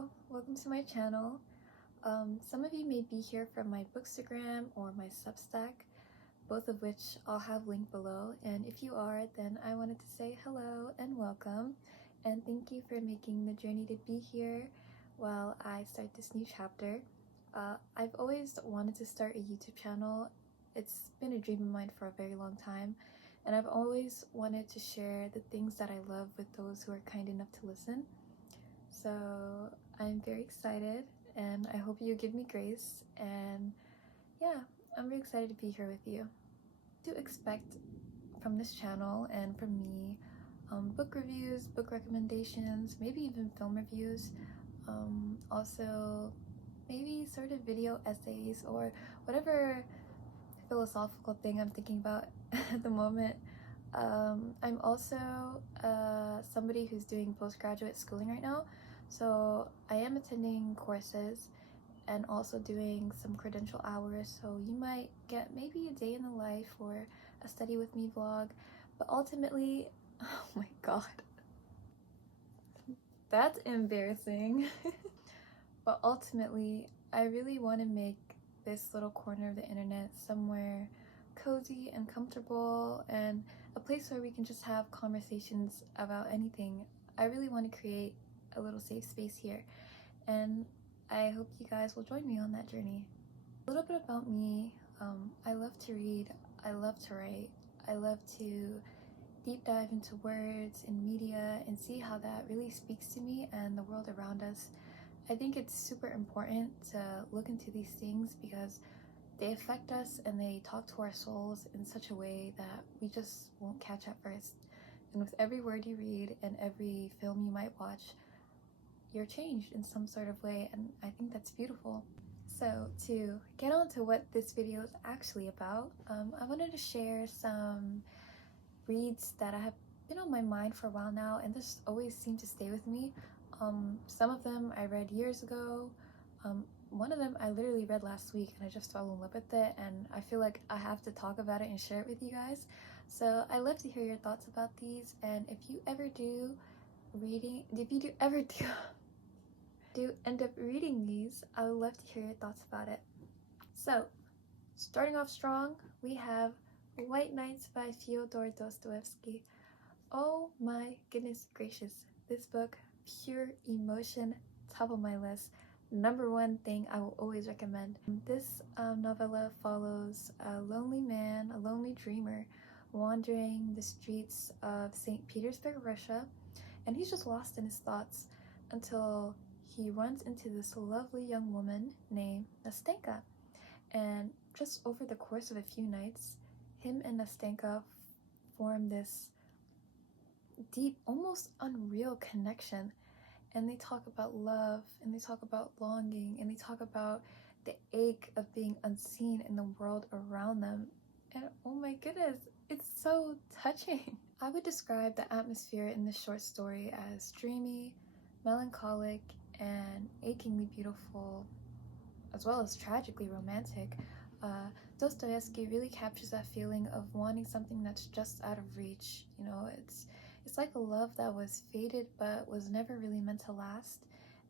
Hello, welcome to my channel. Some of you may be here from my Bookstagram or my Substack, both of which I'll have linked below. And if you are, then I wanted to say hello and welcome. And thank you for making the journey to be here while I start this new chapter. I've always wanted to start a YouTube channel. It's been a dream of mine for a very long time. And I've always wanted to share the things that I love with those who are kind enough to listen. So I'm very excited and I hope you give me grace, and yeah, I'm really excited to be here with you. To expect from this channel and from me book reviews, book recommendations, maybe even film reviews, also maybe sort of video essays or whatever philosophical thing I'm thinking about at the moment. I'm also somebody who's doing postgraduate schooling right now, so I am attending courses and also doing some credential hours, so you might get maybe a day in the life or a study with me vlog, but ultimately, oh my god, that's embarrassing. But ultimately, I really want to make this little corner of the internet somewhere cozy and comfortable and a place where we can just have conversations about anything. I really want to create a little safe space here, and I hope you guys will join me on that journey. A little bit about me. I love to read, I love to write, I love to deep dive into words and media and see how that really speaks to me and the world around us. I think it's super important to look into these things because they affect us and they talk to our souls in such a way that we just won't catch at first. And with every word you read and every film you might watch, you're changed in some sort of way, and I think that's beautiful. So to get on to what this video is actually about, I wanted to share some reads that have been on my mind for a while now and just always seem to stay with me. Some of them I read years ago. One of them I literally read last week and I just fell in love with it, and I feel like I have to talk about it and share it with you guys. So I love to hear your thoughts about these, and if you ever do end up reading these, I would love to hear your thoughts about it. So starting off strong, we have White Nights by Fyodor Dostoevsky. Oh my goodness gracious, this book, pure emotion, top of my list. Number one thing I will always recommend. This novella follows a lonely man, a lonely dreamer, wandering the streets of St. Petersburg, Russia, and he's just lost in his thoughts until he runs into this lovely young woman named Nastenka. And just over the course of a few nights, him and Nastenka form this deep, almost unreal connection. And they talk about love, and they talk about longing, and they talk about the ache of being unseen in the world around them. And oh my goodness, it's so touching. I would describe the atmosphere in this short story as dreamy, melancholic, and achingly beautiful, as well as tragically romantic. Dostoevsky really captures that feeling of wanting something that's just out of reach. You know, it's like a love that was faded but was never really meant to last.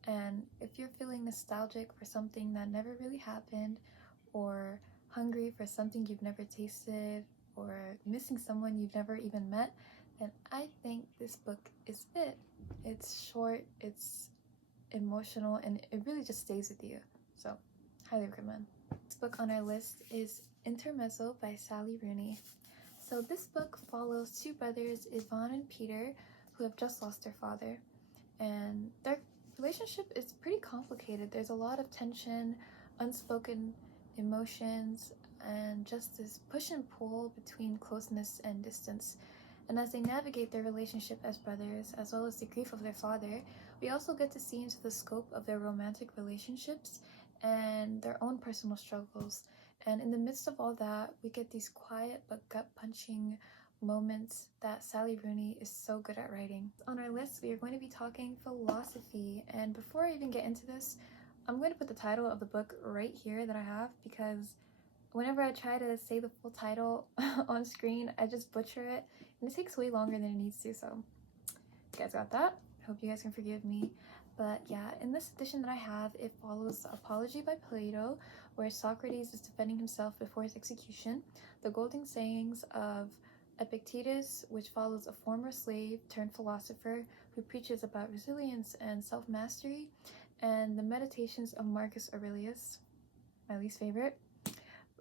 And if you're feeling nostalgic for something that never really happened, or hungry for something you've never tasted, or missing someone you've never even met, then I think this book is it. It's short, it's emotional, and it really just stays with you. So, highly recommend. This book on our list is Intermezzo by Rooney. So this book follows two brothers, Ivan and Peter, who have just lost their father, and their relationship is pretty complicated. There's a lot of tension, unspoken emotions, and just this push and pull between closeness and distance. And as they navigate their relationship as brothers, as well as the grief of their father, we also get to see into the scope of their romantic relationships and their own personal struggles. And in the midst of all that, we get these quiet but gut-punching moments that Rooney is so good at writing. On our list, we are going to be talking philosophy. And before I even get into this, I'm going to put the title of the book right here that I have, because whenever I try to say the full title on screen, I just butcher it, and it takes way longer than it needs to. So you guys got that? I hope you guys can forgive me. But yeah, in this edition that I have, it follows the Apology by Plato, where Socrates is defending himself before his execution, the golden sayings of Epictetus, which follows a former slave turned philosopher who preaches about resilience and self-mastery, and the meditations of Marcus Aurelius, my least favorite,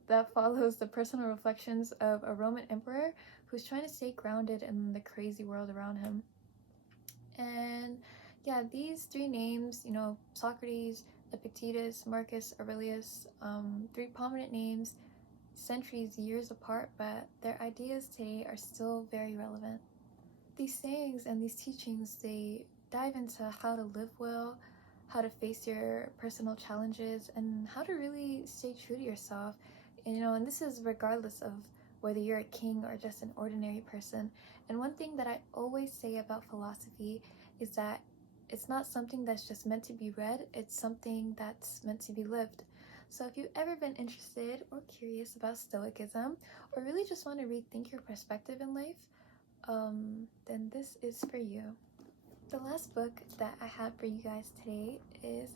that follows the personal reflections of a Roman emperor who's trying to stay grounded in the crazy world around him. And yeah, these three names, Socrates, Epictetus, Marcus Aurelius, three prominent names, centuries, years apart, but their ideas today are still very relevant. These sayings and these teachings, they dive into how to live well, how to face your personal challenges, and how to really stay true to yourself. And this is regardless of whether you're a king or just an ordinary person. And one thing that I always say about philosophy is that it's not something that's just meant to be read, it's something that's meant to be lived. So if you've ever been interested or curious about Stoicism, or really just want to rethink your perspective in life, then this is for you. The last book that I have for you guys today is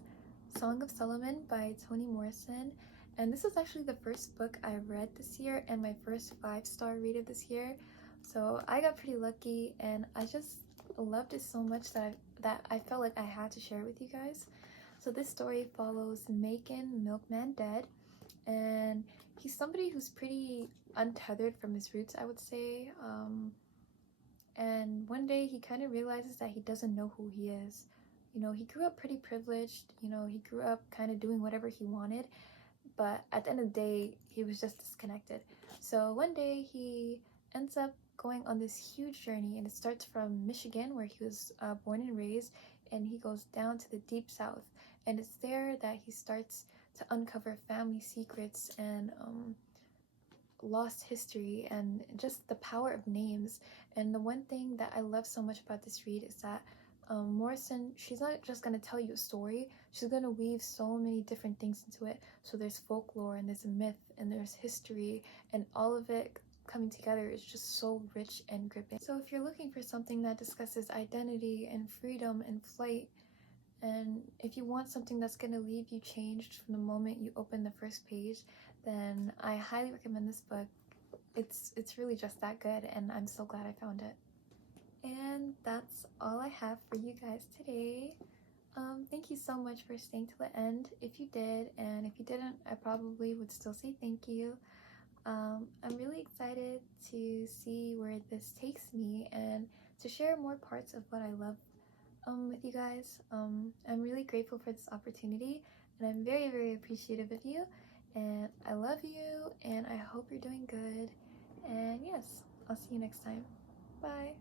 Song of Solomon by Toni Morrison. And this was actually the first book I read this year and my first 5-star read of this year. So I got pretty lucky, and I just loved it so much that I felt like I had to share it with you guys. So this story follows Macon Milkman Dead, and he's somebody who's pretty untethered from his roots, I would say. And one day he kind of realizes that he doesn't know who he is. He grew up pretty privileged. He grew up kind of doing whatever he wanted, but at the end of the day, he was just disconnected. So one day he ends up going on this huge journey, and it starts from Michigan, where he was born and raised, and he goes down to the deep south. And it's there that he starts to uncover family secrets and lost history and just the power of names. And the one thing that I love so much about this read is that Morrison, she's not just going to tell you a story, she's going to weave so many different things into it. So there's folklore, and there's a myth, and there's history, and all of it coming together is just so rich and gripping. So if you're looking for something that discusses identity and freedom and flight, and if you want something that's going to leave you changed from the moment you open the first page, then I highly recommend this book. It's really just that good, and I'm so glad I found it. And that's all I have for you guys today. Thank you so much for staying to the end, if you did, and if you didn't, I probably would still say thank you. I'm really excited to see where this takes me and to share more parts of what I love with you guys. I'm really grateful for this opportunity, and I'm very, very appreciative of you, and I love you, and I hope you're doing good. And yes, I'll see you next time. Bye.